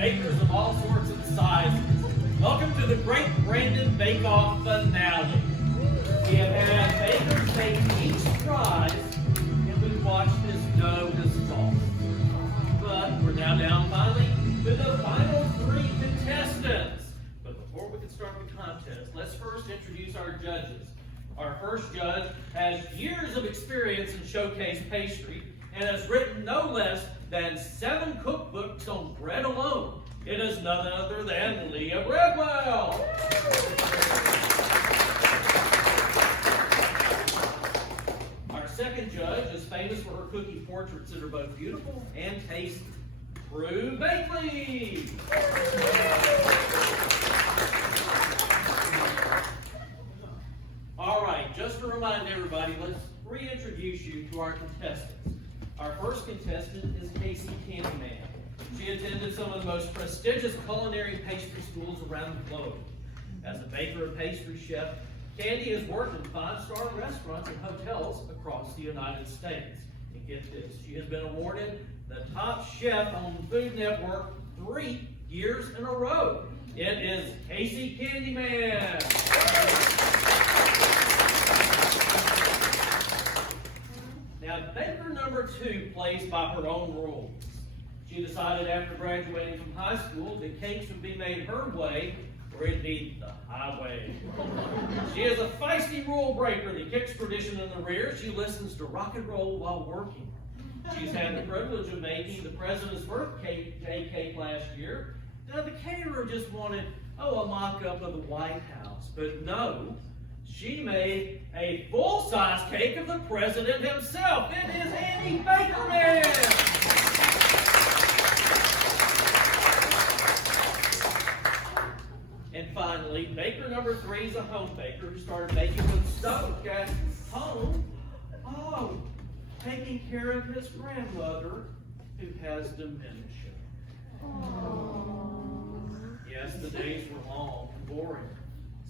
bakers of all sorts of sizes. Welcome to the Great Brandon Bake Off finale. We have had bakers make each prize, and we've watched this dough dissolve. But we're now down finally to the final three contestants. But before we can start the contest, let's first introduce our judges. Our first judge has years of experience in showcase pastry and has written no less than 7 cookbooks on bread alone. It is none other than Leah Bradwell. Our second judge is famous for her cookie portraits that are both beautiful and tasty. Prue Bakley. All right, just to remind everybody, let's reintroduce you to our contestants. Our first contestant is Casey Candyman. She attended some of the most prestigious culinary pastry schools around the globe. As a baker and pastry chef, Candy has worked in 5-star restaurants and hotels across the United States. And get this, she has been awarded the top chef on Food Network 3 years in a row. It is Casey Candyman. Now, baker number 2 plays by her own rules. She decided after graduating from high school that cakes would be made her way, or indeed the highway. She is a feisty rule breaker that kicks tradition in the rear. She listens to rock and roll while working. She's had the privilege of making the president's birthday cake last year. Now, the caterer just wanted, a mock-up of the White House, but no. She made a full-size cake of the president himself. It is Annie Bakerman. And finally, baker number 3 is a home baker who started baking with stove gas home. Oh, taking care of his grandmother who has dementia. Yes, the days were long and boring.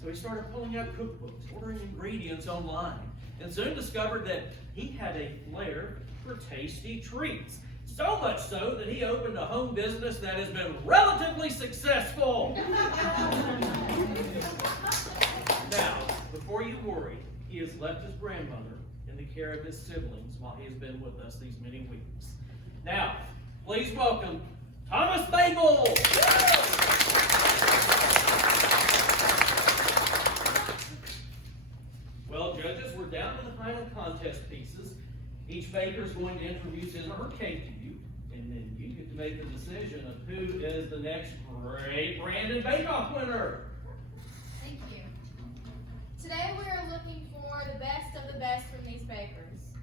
So he started pulling out cookbooks, ordering ingredients online, and soon discovered that he had a flair for tasty treats. So much so that he opened a home business that has been relatively successful. Now, before you worry, he has left his grandmother in the care of his siblings while he has been with us these many weeks. Now, please welcome Thomas Babel. Well, judges, we're down to the final contest pieces. Each baker is going to introduce his or her cake to you, and then you get to make the decision of who is the next Great Brandon Bake Off winner. Thank you. Today we are looking for the best of the best from these bakers.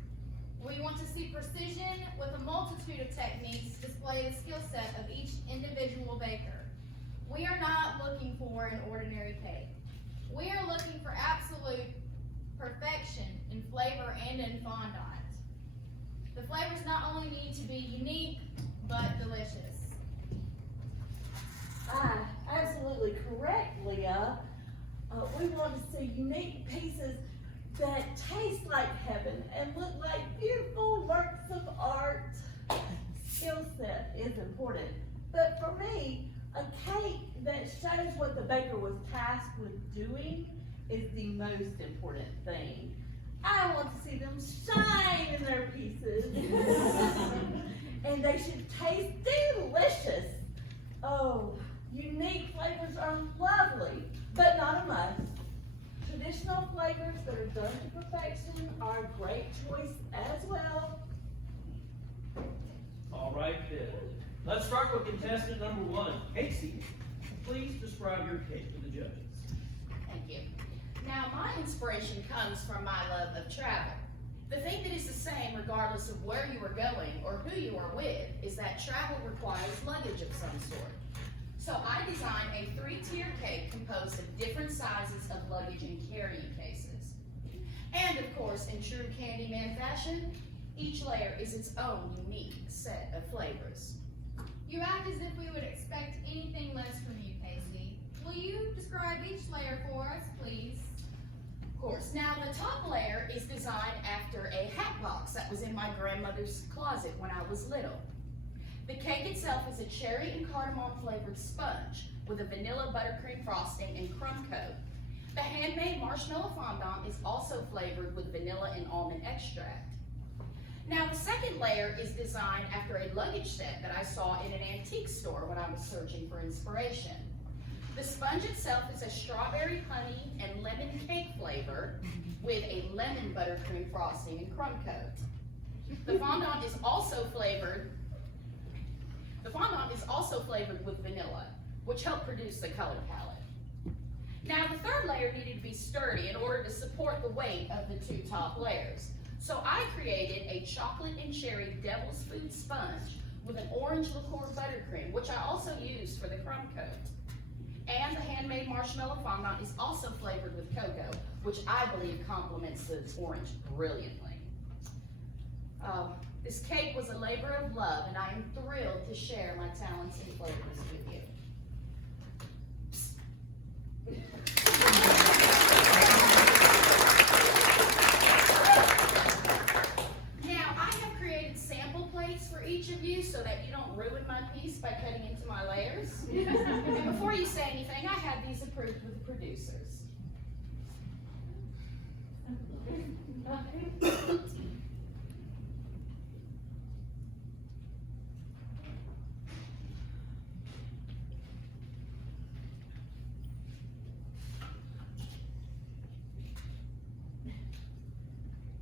We want to see precision with a multitude of techniques display the skill set of each individual baker. We are not looking for an ordinary cake. We are looking for absolute perfection in flavor and in fondant. The flavors not only need to be unique, but delicious. Absolutely correct, Leah. We want to see unique pieces that taste like heaven and look like beautiful works of art. Skill set is important, but for me, a cake that shows what the baker was tasked with doing is the most important thing. I want to see them shine in their pieces. And they should taste delicious. Oh, unique flavors are lovely, but not a must. Traditional flavors that are done to perfection are a great choice as well. All right, then. Let's start with contestant number 1. Casey, please describe your cake to the judges. Thank you. Now, my inspiration comes from my love of travel. The thing that is the same regardless of where you are going or who you are with is that travel requires luggage of some sort. So I designed a 3-tier cake composed of different sizes of luggage and carrying cases. And of course, in true Candyman fashion, each layer is its own unique set of flavors. You act as if we would expect anything less from you, Casey. Will you describe each layer for us, please? Of course. Now, the top layer is designed after a hat box that was in my grandmother's closet when I was little. The cake itself is a cherry and cardamom flavored sponge with a vanilla buttercream frosting and crumb coat. The handmade marshmallow fondant is also flavored with vanilla and almond extract. Now the second layer is designed after a luggage set that I saw in an antique store when I was searching for inspiration. The sponge itself is a strawberry, honey, and lemon cake flavor with a lemon buttercream frosting and crumb coat. The fondant is also flavored with vanilla, which helped produce the color palette. Now the third layer needed to be sturdy in order to support the weight of the two top layers. So I created a chocolate and cherry devil's food sponge with an orange liqueur buttercream, which I also used for the crumb coat. And the handmade marshmallow fondant is also flavored with cocoa, which I believe complements the orange brilliantly. This cake was a labor of love, and I am thrilled to share my talents and flavors with you. Now, I have created sample plates for each of you so that you don't ruin my piece by cutting into my layers. And before you say anything, I had these approved with the producers.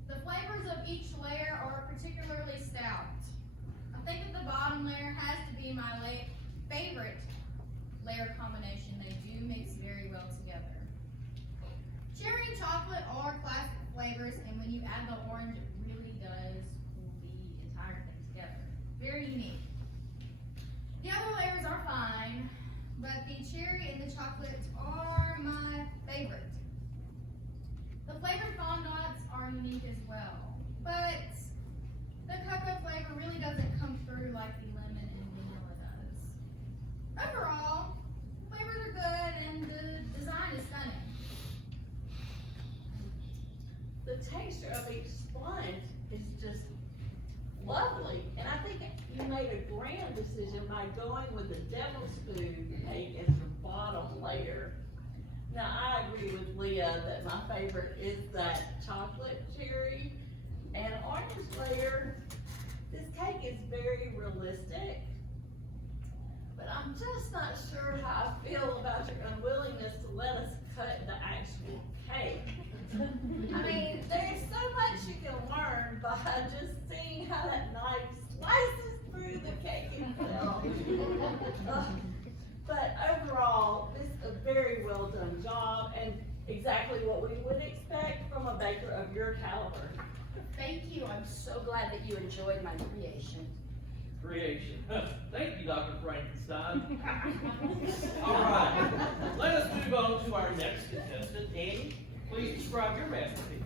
The flavors of each layer are particularly stout. I think that the bottom layer has to be my favorite layer combination. They do mix very well together. Cherry and chocolate are classic flavors, and when you add the orange, it really does pull the entire thing together. Very unique. The other layers are fine, but the cherry and the chocolate are my favorite. The flavored fondants are unique as well, but the cocoa flavor really doesn't come through like the lemon and vanilla does. Overall, the flavors are good and the design is stunning. The texture of each sponge is just lovely, and I think you made a grand decision by going with the devil's food cake as your bottom layer. Now, I agree with Leah that my favorite is that chocolate cherry and orange layer. This cake is very realistic, but I'm just not sure how I feel about your unwillingness to let us cut the actual cake. I mean, there's so much you can learn by just seeing how that knife slices through the cake itself. But overall, this is a very well done job and exactly what we would expect from a baker of your caliber. Thank you. I'm so glad that you enjoyed my creation. Thank you, Dr. Frankenstein. All right, let us move on to our next contestant. Annie, please describe your masterpiece.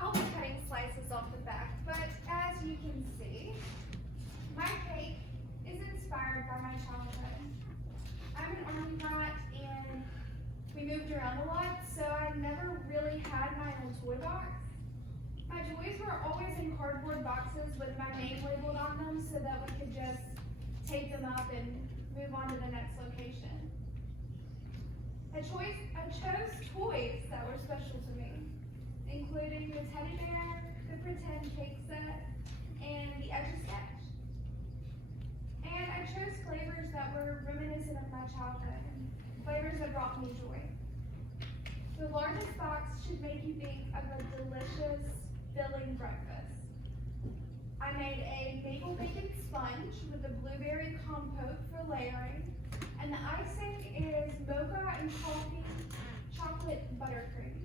I'll be cutting slices off the back, but as you can see, my cake is inspired by my childhood. I'm an Army brat and we moved around a lot, so I never really had my own toy box. My toys were always in cardboard boxes with my name labeled on them so that we could just tape them up and move on to the next location. I chose toys that were special to me, including the teddy bear, the pretend cake set, and the Etch-a-Sketch. And I chose flavors that were reminiscent of my childhood, flavors that brought me joy. The largest box should make you think of a delicious, filling breakfast. I made a maple bacon sponge with a blueberry compote for layering, and the icing is mocha and coffee chocolate buttercream.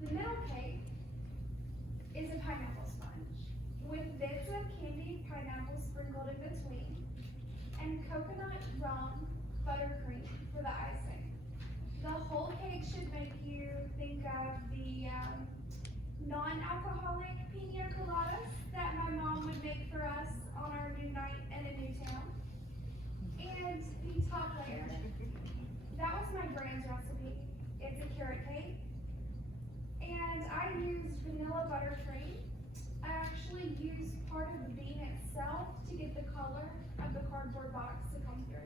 The middle cake is a pineapple sponge with bits of candied pineapple sprinkled in between, and coconut rum buttercream for the icing. The whole cake should make you think of the non-alcoholic pina coladas that my mom would make for us on our new night in a new town. And the top layer, that was my brand's recipe. It's a carrot cake. And I used vanilla buttercream. I actually actually use part of the bean itself to get the color of the cardboard box to come through.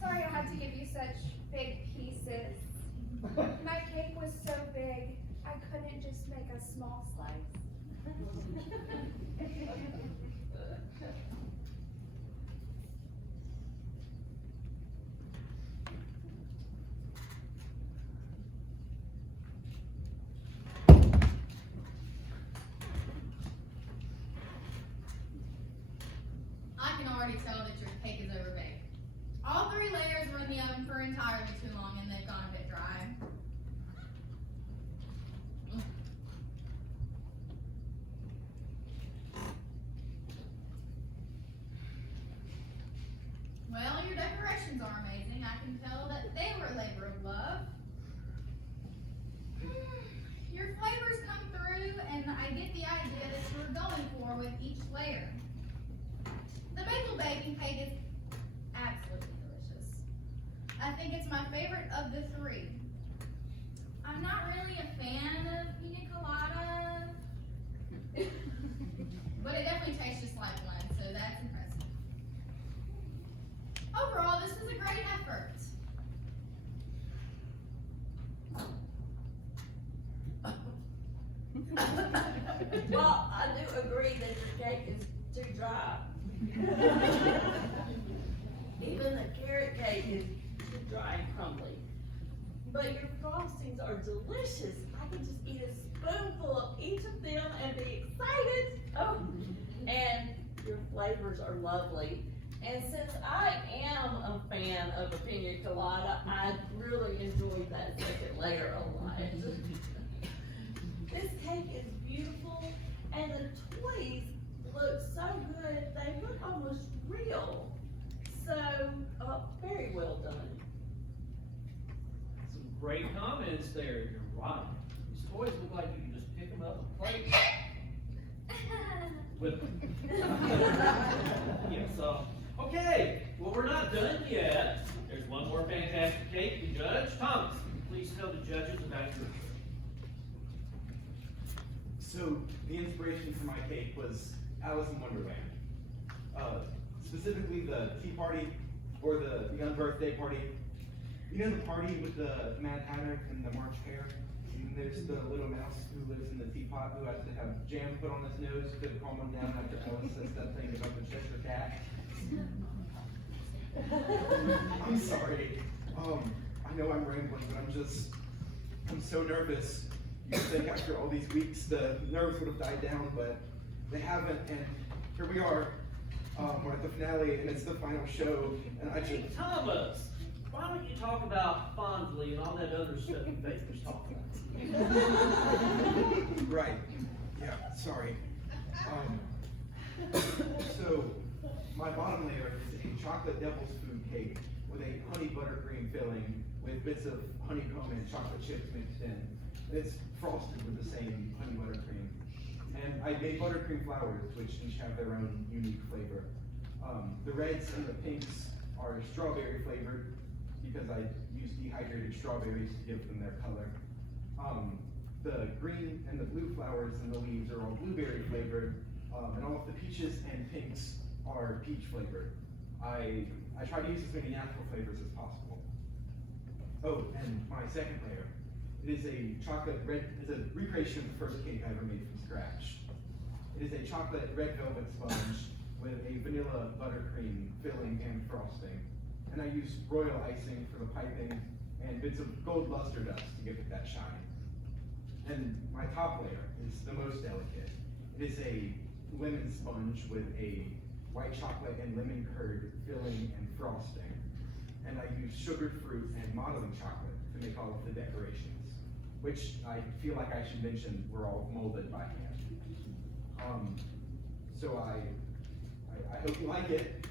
Sorry I had to give you such big pieces. My cake was so big, I couldn't just make a small slice. I can already tell that your cake is overbaked. All 3 layers were in the oven for entirely too long and they've gone a bit dry. Well, your decorations are amazing. I can tell that they were a labor of love. Your flavors come through and I get the idea that you were going for with each layer. The bagel baking cake is absolutely delicious. I think it's my favorite of the 3. I'm not really a fan of pina colada, but it definitely tastes just like one, so that's impressive. Overall, this is a great effort. Well, I do agree that your cake is too dry. Even the carrot cake is too dry and crumbly. But your frostings are delicious. I could just eat a spoonful of each of them and be excited. Oh, and your flavors are lovely. And since I am a fan of a pina colada, I really enjoyed that second layer a lot. This cake is beautiful, and the toys look so good. They look almost real. So, very well done. Some great comments there, you're right. These toys look like you can just pick them up and play with them. Yes, okay, well, we're not done yet. There's one more fantastic cake to judge. Thomas, please tell the judges about yours. So the inspiration for my cake was Alice in Wonderland. Specifically the tea party or the young birthday party. You know the party with the Mad Hatter and the March Hare? And there's the little mouse who lives in the teapot who has to have jam put on his nose to calm him down after Alice says that thing about the Cheshire Cat. I'm sorry. I know I'm rambling, but I'm so nervous. You'd think after all these weeks the nerves would have died down, but they haven't, and here we are. We're at the finale, and it's the final show, and I Hey, just... Thomas, why don't you talk about fondly and all that other stuff you bakers talk about? Right. Yeah, sorry. So, my bottom layer is a chocolate devil's food cake with a honey buttercream filling with bits of honeycomb and chocolate chips mixed in. It's frosted with the same honey buttercream. And I made buttercream flowers, which each have their own unique flavor. The reds and the pinks are strawberry flavored because I used dehydrated strawberries to give them their color. The green and the blue flowers and the leaves are all blueberry flavored, and all of the peaches and pinks are peach flavored. I try to use as many natural flavors as possible. Oh, and my second layer. It is a it's a recreation of the first cake I ever made from scratch. It is a chocolate red velvet sponge with a vanilla buttercream filling and frosting. And I used royal icing for the piping and bits of gold luster dust to give it that shine. And my top layer is the most delicate. It is a lemon sponge with a white chocolate and lemon curd filling and frosting. And I used sugared fruit and modeling chocolate to make all of the decorations, which I feel like I should mention were all molded by hand. So I hope you like it.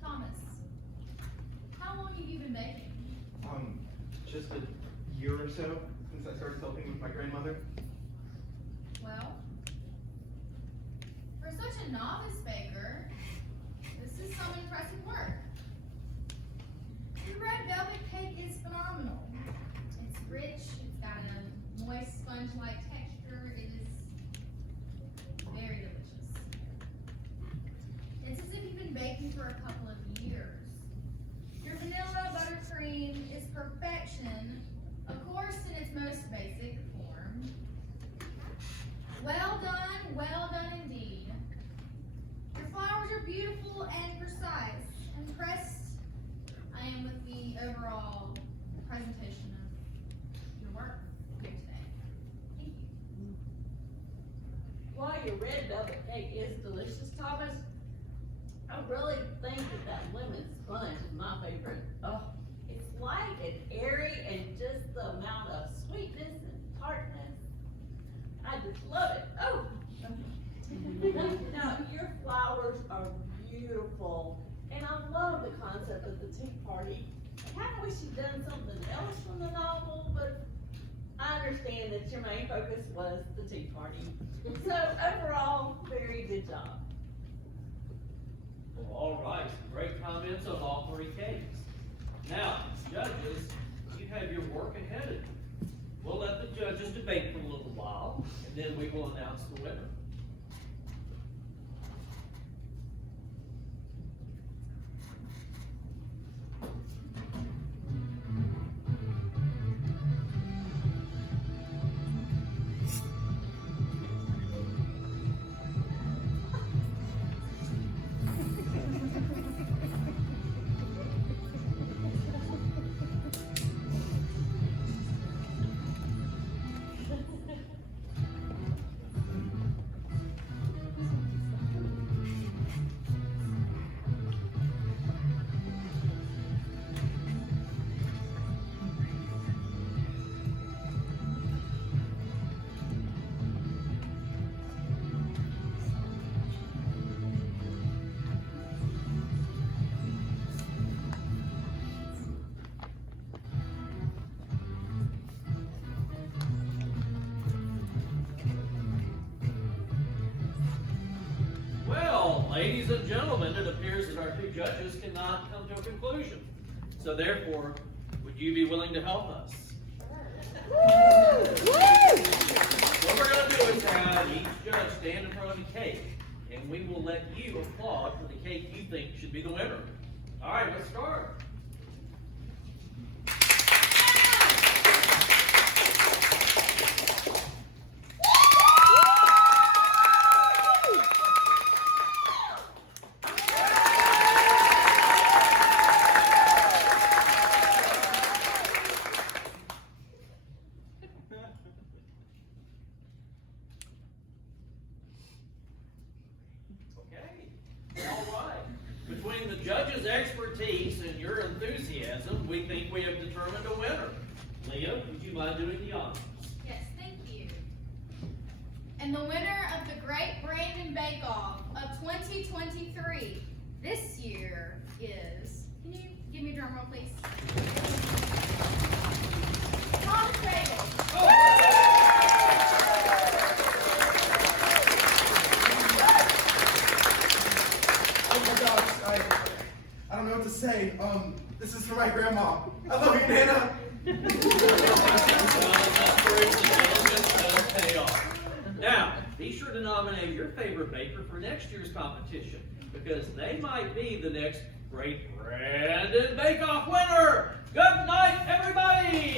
Thomas, how long have you been baking? Just a year or so since I started helping with my grandmother. Well, for such a novice baker, this is some impressive work. Your red velvet cake is phenomenal. It's rich, it's got a moist sponge-like texture, it is very delicious. It's as if you've been baking for a couple of years. Your vanilla buttercream is perfection, of course in its most basic form. Well done indeed. Your flowers are beautiful and precise. Impressed I am with the overall presentation of your work here today. Thank you. While your red velvet cake is delicious, Thomas, I really think that lemon sponge is my favorite. Oh, it's light and airy and just the amount of sweetness and tartness. I just love it. Oh. Now, your flowers are beautiful, and I love the concept of the tea party. I kind of wish you'd done something else from the novel, but I understand that your main focus was the tea party. So overall, very good job. Well, all right, some great comments on all three cakes. Now, judges, you have your work ahead of you. We'll let the judges debate for a little while, and then we will announce the winner. Ladies and gentlemen, it appears that our two judges cannot come to a conclusion. So therefore, would you be willing to help us? What we're going to do is have each judge stand in front of the cake, and we will let you applaud for the cake you think should be the winner. All right, let's start. Between the judges' expertise and your enthusiasm, we think we have determined a winner. Leah, would you mind doing the honors? Yes, thank you. And the winner of the Great Brandon Bake Off of 2023 this year is, can you give me a drum roll, please? Thomas Bagel. I don't know what to say. This is for my grandma. I love you, Nana. Now, be sure to nominate your favorite baker for next year's competition, because they might be the next Great Brandon Bake Off winner. Good night, everybody!